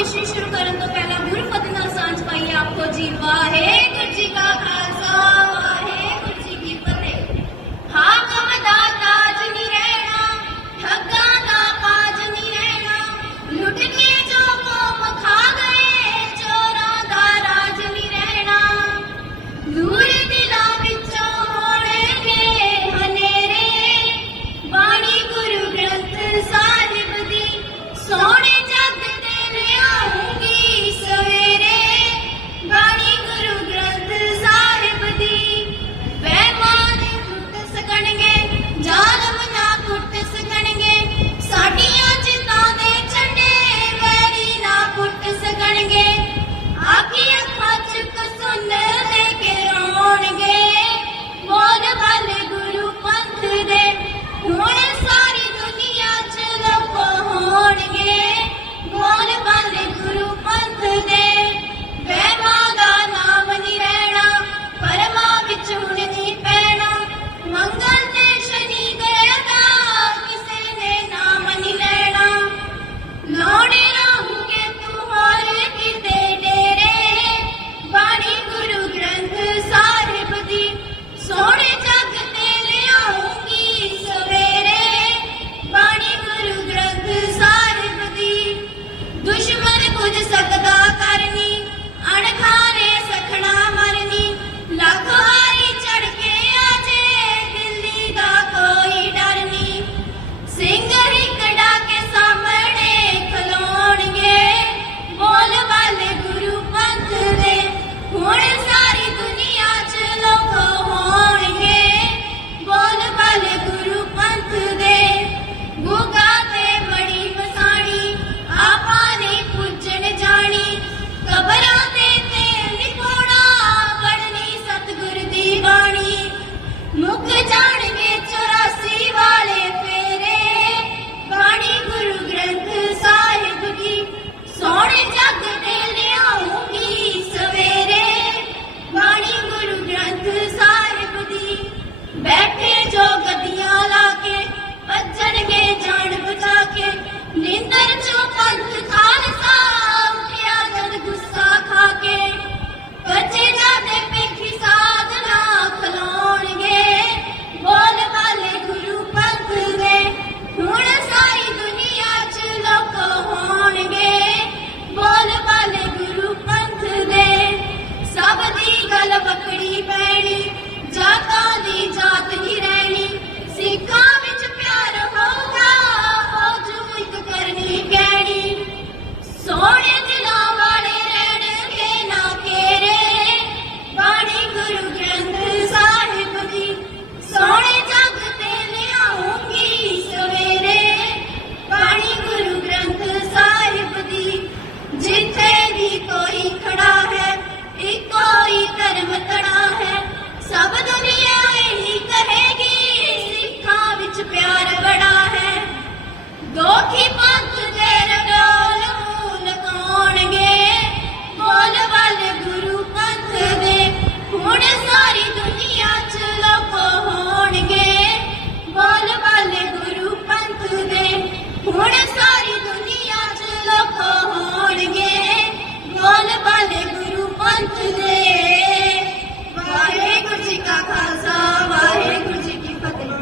Mission ਸ਼ੁਰੂ ਕਰਨ ਤੋਂ ਪਹਿਲਾਂ ਗੁਰਮਤਿ ਨਾਲ ਸਾਂਝ ਪਾਈਏ ਆਪੋ ਜੀ ਵਾਹਿਗੁਰੂ कुछ प्यार बड़ा है। दो की पंख दे रगाल मूल कौनगे बोल वाले गुरु पंथ दे। हुण सारी दुनिया च लोक होणगे। बोल वाले गुरु पंथ दे। हुण सारी दुनिया च लोक होणगे। बोल वाले गुरु पंथ दे। वाहेगुरु जी का खालसा।